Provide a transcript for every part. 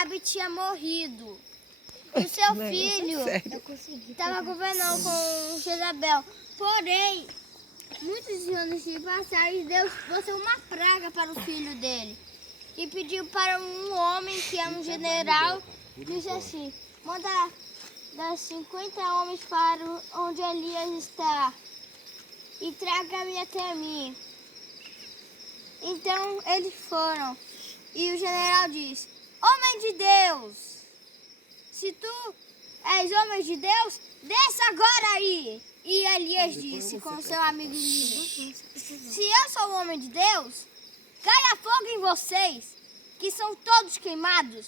Acabe tinha morrido. O seu filho estava governando com Jezabel. Porém, muitos anos se passaram e Deus trouxe uma praga para o filho dele. E pediu para um homem que é um general, disse assim, manda dar 50 homens para onde Elias está e traga-me até mim. Então eles foram e o general disse, homem de Deus, se tu és homem de Deus, desça agora aí. E Elias disse com seu amigo Líder, se eu sou o homem de Deus, caia fogo em vocês, que são todos queimados.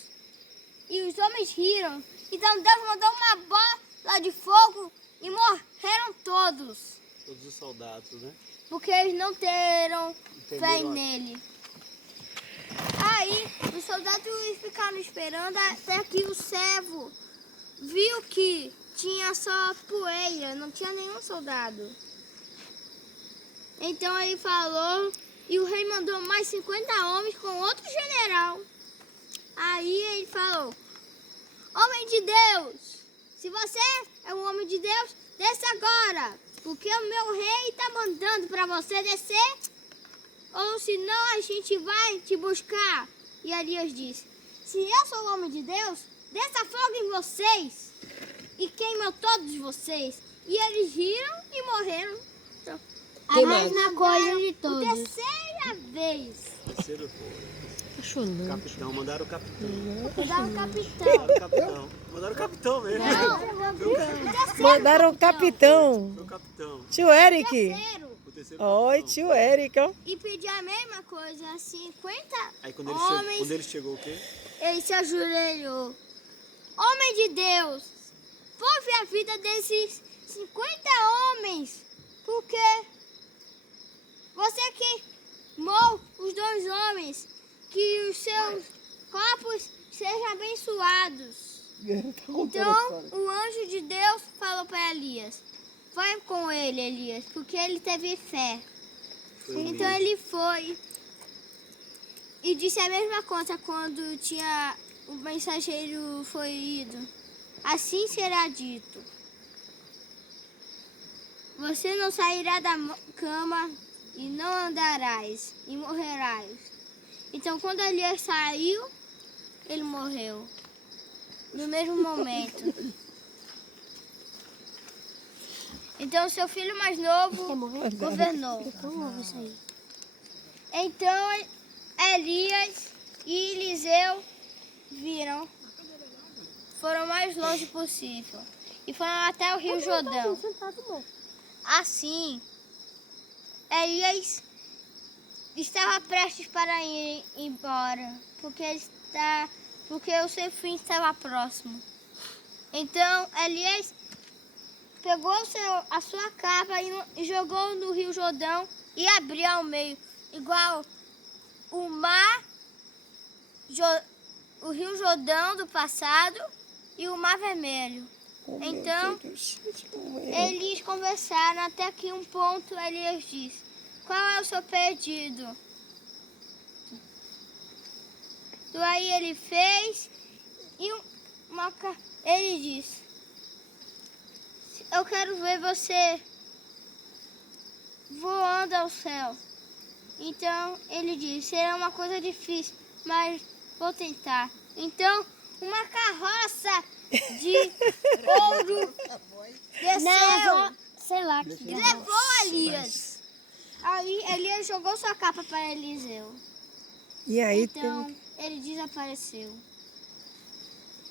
E os homens riram. Então Deus mandou uma bola de fogo e morreram todos. Todos os soldados, né? Porque eles não teram fé nele. Aí os soldados ficaram esperando até que o servo viu que tinha só poeira, não tinha nenhum soldado. Então ele falou e o rei mandou mais 50 homens com outro general. Aí ele falou, homem de Deus, se você é um homem de Deus, desça agora, porque o meu rei está mandando para você descer, ou senão a gente vai te buscar. E Elias disse, se eu sou o homem de Deus, desça fogo em vocês e queima todos vocês. E eles riram e morreram. Então, a mesma coisa de todos. Terceira vez. Terceiro foi. Apaixonante. Capitão, mandaram o capitão. Mandaram o capitão. Mandaram o capitão. Mandaram o capitão mesmo. Mandaram o capitão. Foi o capitão. Tio Eric. Terceiro. O terceiro Oi, capitão. tio Eric, ó. E pediu a mesma coisa, 50 Aí quando homens. quando ele chegou o quê? Ele se ajoelhou. Homem de Deus, poupe a vida desses 50 homens, porque você queimou os 2 homens, que os seus corpos sejam abençoados. Então o anjo de Deus falou para Elias, vai com ele, Elias, porque ele teve fé. Então ele foi e disse a mesma coisa quando o mensageiro foi ido. Assim será dito. Você não sairá da cama e não andarás e morrerás. Então quando Elias saiu, ele morreu. No mesmo momento. Então seu filho mais novo governou. Então Elias e Eliseu foram o mais longe possível e foram até o Rio Jordão. Assim, Elias estava prestes para ir embora, porque o seu fim estava próximo. Então Elias pegou a sua capa e jogou no Rio Jordão e abriu ao meio, igual o mar, o Rio Jordão do passado e o Mar Vermelho. Então, eles conversaram até que um ponto Elias disse, qual é o seu pedido? Então, aí ele fez e ele disse, eu quero ver você voando ao céu. Então ele disse, será uma coisa difícil, mas vou tentar. Então uma carroça de ouro desceu e levou Elias. Aí Elias jogou sua capa para Eliseu. E aí Então ele desapareceu.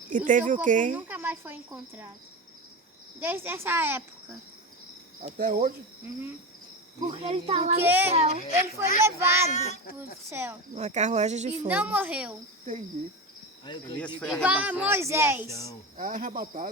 e teve seu o quê? corpo nunca mais foi encontrado. Desde essa época. Até hoje? Porque ele tá lá no céu. Ele foi levado pro céu. Uma carruagem de E fogo. não morreu. Entendi. Elias foi Igual a arrebatado. Moisés. É arrebatado.